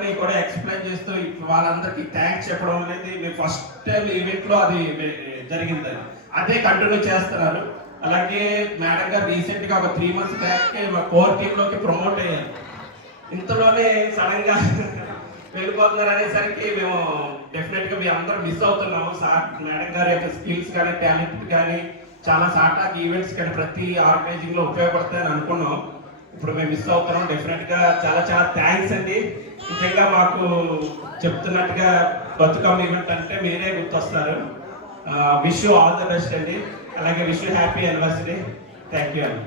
అందరినీ కూడా ఎక్స్ప్లెయిన్ చేస్తూ వాళ్ళందరికీ థ్యాంక్స్ చెప్పడం అనేది మేము ఫస్ట్ టైం ఈవెంట్లో అది జరిగింది. అదే కంటిన్యూ చేస్తున్నారు. అలాగే మేడం గారు రీసెంట్గా ఒక 3 months బ్యాక్ మా కోర్ టీంలోకి ప్రమోట్ అయ్యారు. ఇంతలోనే సడన్గా వెళ్ళిపోతున్నారు అనేసరికి మేము డెఫినెట్గా మేము అందరం మిస్ అవుతున్నాము. సార్ మేడం గారి యొక్క స్కిల్స్ కానీ టాలెంట్ కానీ చాలా సాటాక్ ఈవెంట్స్ కానీ ప్రతి ఆర్గనైజింగ్లో ఉపయోగపడతాయని అనుకున్నాం. ఇప్పుడు మేము మిస్ అవుతున్నాం. డెఫినెట్గా చాలా చాలా థ్యాంక్స్ అండి. నిజంగా మాకు చెప్తున్నట్టుగా బతుకమ్మ ఈవెంట్ అంటే మీరే గుర్తొస్తారు. Wish you all the best అండి. అలాగే wish you happy anniversary. Thank you అండి.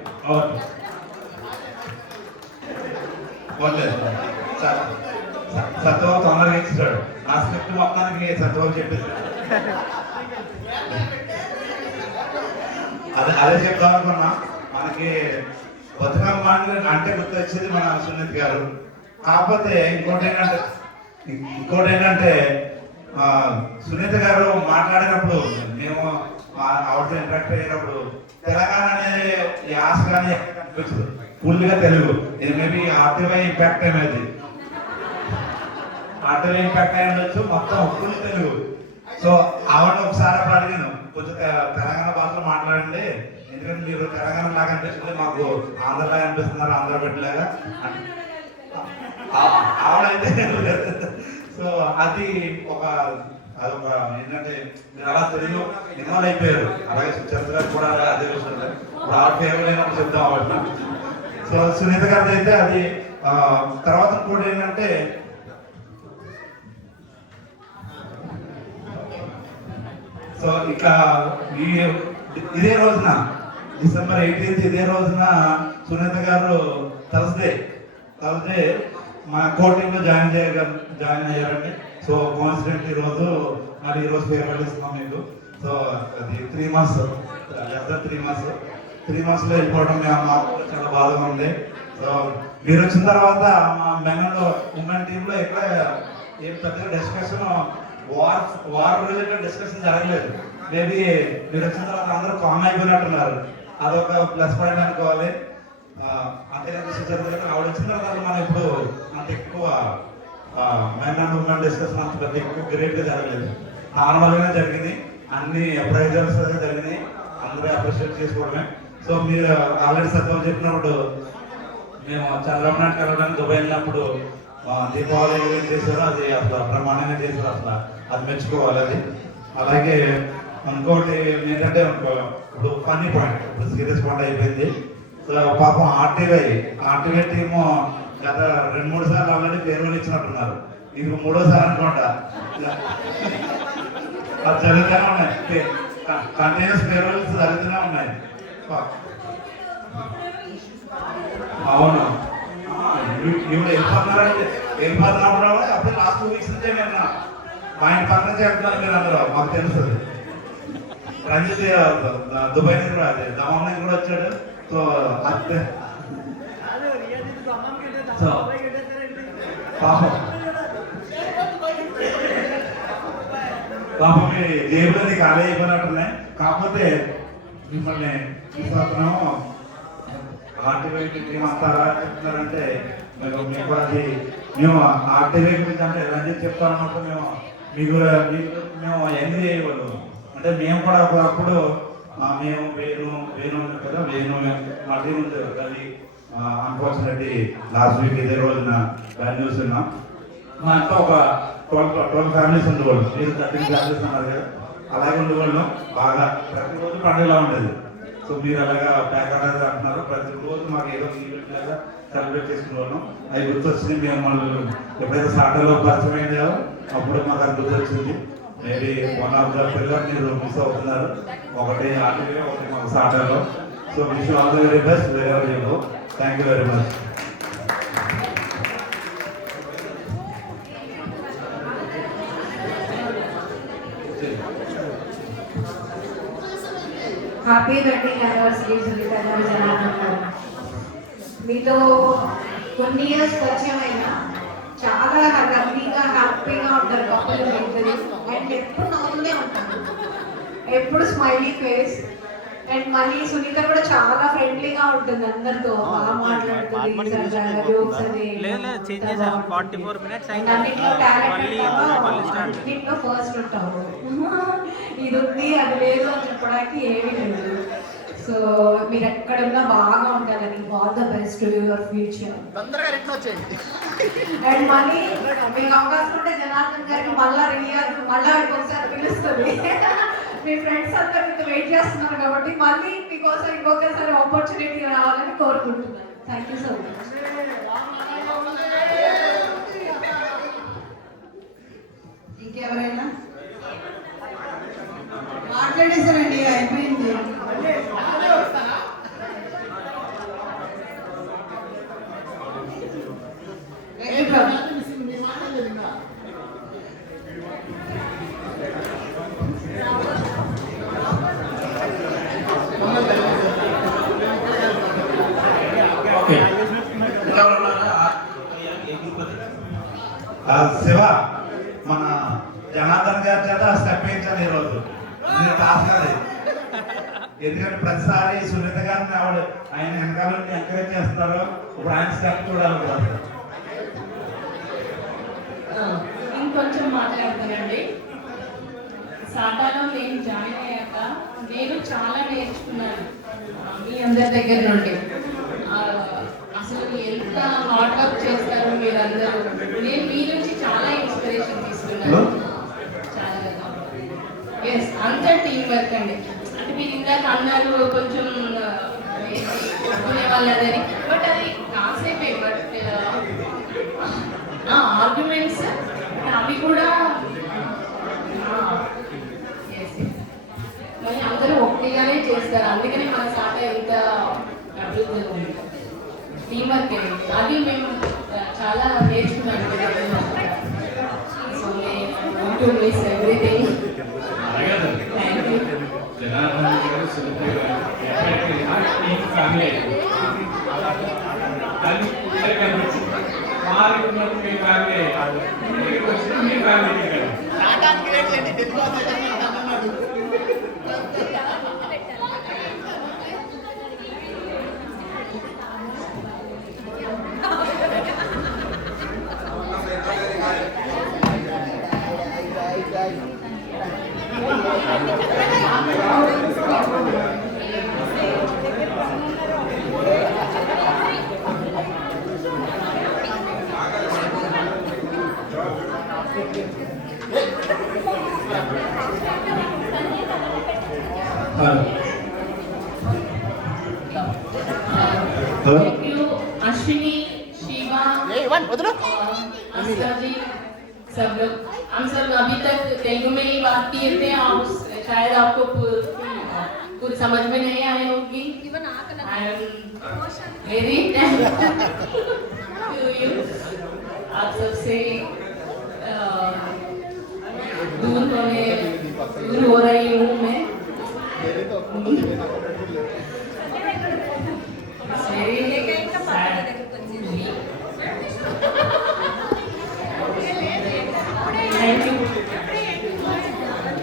సత్యబాబు తొందరగా ఇచ్చాడు. ఆ స్క్రిప్ట్ మొత్తానికి సత్యబాబు చెప్పేసి అదే చెప్తాం అనుకున్నా. మనకి బతుకమ్మ అంటే గుర్తొచ్చేది మన సునీత్ గారు. కాకపోతే ఇంకోటి ఏంటంటే సునీత గారు మాట్లాడినప్పుడు మేము ఆవిడతో ఇంటరాక్ట్ అయినప్పుడు తెలంగాణ అనే యాస కానీ అనిపించదు. ఫుల్గా తెలుగు. ఇది మేబీ ఆర్టీవై ఇంపాక్ట్ అనేది ఆర్టీవై ఇంపాక్ట్ అయి ఉండొచ్చు. మొత్తం ఫుల్ తెలుగు. సో ఆవిడ ఒకసారి అప్పుడు అడిగాను, కొంచెం తెలంగాణ భాషలో మాట్లాడండి, ఎందుకంటే మీరు తెలంగాణ లాగా అనిపిస్తుంది, మాకు ఆంధ్రలాగా అనిపిస్తున్నారు, ఆంధ్ర పెట్టలాగా ఆవిడైతే. సో అది అదొక ఏంటంటే మీరు అలా తెలుగు ఇన్వాల్వ్ అయిపోయారు. అలాగే సుచరిత గారు కూడా అదే విషయం. ఇప్పుడు ఆవిడ ఫేవర్ లేనప్పుడు చెప్తాం ఆవిడ. సో సునీత గారిది అయితే అది. తర్వాత కూడా ఏంటంటే సో ఇట్లా ఇదే రోజున December 18th ఇదే రోజున సునీత గారు థర్స్డే మా కోటింగ్లో జాయిన్ అయ్యారండి. సో కోఇన్సిడెంట్ ఈరోజు మరి ఈరోజు ఫేర్వెల్ ఇస్తున్నాం మీకు. సో అది 3 months లెస్ దెన్ 3 months వెళ్ళిపోవడం మాకు చాలా బాధగా ఉంది. సో మీరు వచ్చిన తర్వాత మా మెనూలో ఉమెన్ టీంలో ఎక్కడ ఏం పెద్దగా డిస్కషన్ వార్ రిలేటెడ్ డిస్కషన్ జరగలేదు. మేబీ మీరు వచ్చిన తర్వాత అందరూ కామ్ అయిపోయినట్టున్నారు. అదొక ప్లస్ పాయింట్ అనుకోవాలి. అంతేకాదు సుచరిత ఆవిడ వచ్చిన తర్వాత మనం ఇప్పుడు అంత ఎక్కువ మెన్ అండ్ ఉమెన్ డిస్కషన్ అంత పెద్ద ఎక్కువ గ్రేట్గా జరగలేదు. నార్మల్గానే జరిగింది. అన్ని అప్రైజల్స్ జరిగినాయి. అందరూ అప్రిషియేట్ చేసుకోవడమే. సో మీరు ఆల్రెడీ సత్యం చెప్పినప్పుడు మేము చంద్రబాబు నాయుడు కలవడానికి దుబాయ్ వెళ్ళినప్పుడు దీపావళి ఏం చేశారో అది అసలు బ్రహ్మాండంగా చేశారు. అసలు అది మెచ్చుకోవాలి. అది అలాగే ఇంకోటి ఏంటంటే ఇప్పుడు ఫన్నీ పాయింట్, ఇప్పుడు సీరియస్ పాయింట్ అయిపోయింది. సో పాపం ఆర్టీవై టీము గత 2-3 సార్లు ఆల్రెడీ ఫేర్వెల్ ఇచ్చినట్టున్నారు. ఇది 3వసారి అనుకోండి. అది జరుగుతూనే ఉన్నాయి. కంటిన్యూస్ ఫేర్వెల్స్ జరుగుతూనే ఉన్నాయి. అవును. ఇప్పుడు వెళ్ళిపోతున్నప్పుడు అప్పుడు లాస్ట్ 2 weeks నుంచే మేము మా ఇంటి పక్కన చేస్తున్నారు. మీరు అందరూ మాకు తెలుస్తుంది. రంజిత్ దుబాయ్ నుంచి కూడా అదే దమం నుంచి కూడా వచ్చాడు. సో అంతే. సో పాపం మీ జేబులన్నీ ఖాళీ అయిపోయినట్టున్నాయి. కాకపోతే మిమ్మల్ని తీసుకున్నాము. ఆర్టీవై టీం అంతా అలా చెప్తున్నారంటే మీకు అది మేము ఆర్టీవై గురించి అంటే రంజిత్ చెప్తామన్నప్పుడు మేము ఎంజాయ్ చేయగలము. అంటే మేము కూడా ఒకప్పుడు మేము వేణు కదా, వేణు మా టీం ఉంది. అది అన్ఫార్చునేట్లీ లాస్ట్ వీక్ ఇదే రోజున బ్యాడ్ న్యూస్ ఉన్నాం. మా అంతా ఒక 12 ఫ్యామిలీస్ ఉండేవాళ్ళు. మీరు 13 ఫ్యామిలీస్ ఉన్నారు కదా, అలాగే ఉండేవాళ్ళం. బాగా ప్రతిరోజు పండుగలా ఉండేది. సో మీరు అలాగా ప్యాకర్ అంటున్నారు. ప్రతిరోజు మాకు ఏదో ఈవెంట్ లాగా సెలబ్రేట్ చేసుకునేవాళ్ళం. అవి గుర్తొచ్చింది. మేము మళ్ళీ ఎప్పుడైతే సాటర్లో పరిచయం అయిందో అప్పుడు మాకు అది గుర్తొచ్చింది. మేబీ 1 of the పిల్లలు మీరు మిస్ అవుతున్నారు. ఒకటి ఆర్టీవీ, ఒకటి మాకు సాటర్లో. So wish you all the very best wherever you go. Thank you very much. Happy wedding anniversary Sunitha గారు. జనార్దన్ మీతో కొన్ని ఇయర్స్ పరిచయం అయినా చాలా హ్యాపీగా ఉంటారు కప్పులు ఇద్దరు. అండ్ ఎప్పుడు నవ్వుతూనే ఉంటారు, ఎప్పుడు స్మైలీ ఫేస్. అండ్ మళ్ళీ సునీత కూడా చాలా ఫ్రెండ్లీగా ఉంటుంది అందరితో, బాగా మాట్లాడుతుంది, సరదాగా జోక్స్ అది. అన్నిట్లో టాలెంట్ అన్నిట్లో ఫస్ట్ ఉంటావు. ఇది ఉంది అది లేదు అని చెప్పడానికి ఏమీ లేదు. సో మీరు ఎక్కడున్నా బాగా ఉండాలని, all the best to your future. And మళ్ళీ మీకు అవకాశం ఉంటే జనార్దన్ గారికి మళ్ళా మళ్ళా ఒకసారి పిలుస్తుంది. మీ ఫ్రెండ్స్ అందరూ మీకు వెయిట్ చేస్తున్నారు కాబట్టి మళ్ళీ మీకోసం ఇంకొకసారి ఆపర్చునిటీ రావాలని కోరుకుంటున్నాను. Thank you so much. ఇంకెవరైనా మాట్లాడేసారండి, అయిపోయింది. ఓకే, ఇంకెవరున్నారా? ఏ గ్రూప్ అది? శివ, మన జనార్దన్ గారి చేత స్టెప్ వేయించాలి ఈరోజు. మీరు టాస్క్ అది, ఎందుకంటే ప్రతిసారి సునీత గారిని ఆయన వెనకాల ఎంకరేజ్ చేస్తున్నారు. ఇప్పుడు ఆయన స్టెప్ చూడాలి కదా. ఇంకొంచెం మాట్లాడతానండి. సాటాలో నేను జాయిన్ అయ్యాక నేను చాలా నేర్చుకున్నాను మీ అందరి దగ్గర నుండి. అసలు ఎంత హార్డ్ వర్క్ చేస్తారు మీరందరూ. నేను మీ నుంచి చాలా ఇన్స్పిరేషన్ తీసుకున్నాను. చాలా ఎస్, అంత టీం వర్క్ అండి. అంటే మీరు ఇందాక అన్నారు కొంచెం కొట్టుకునే వాళ్ళదని, బట్ అది కాసేపే. బట్ ఆర్గ్యుమెంట్స్ అవి కూడా మరి అందరూ ఒకటిగానే చేస్తారు. అందుకని మన సాట ఇంత అభివృద్ధి ఉంది. టీమ్ వర్క్ అది మేము చాలా నేర్చుకున్నాను. So to miss everything. Thank you. Janardhan గారు, సునీత గారు ఎప్పటికీ ఫ్యామిలీ అది కనిపించింది. మారి ఉన్నప్పుడు మీ ఫ్యామిలీ కాదు, ఇంటికి వచ్చిన మీ ఫ్యామిలీ కాదు. Thank you, Ashwini, Shiva, Askar ji, सब लोग. हम सब अभी तक तेलुगु में ही बात किए थे. आप शायद आपको कुछ समझ में नहीं आई होगी. Very to you. आप सबसे दूर हो रही हूँ मैं.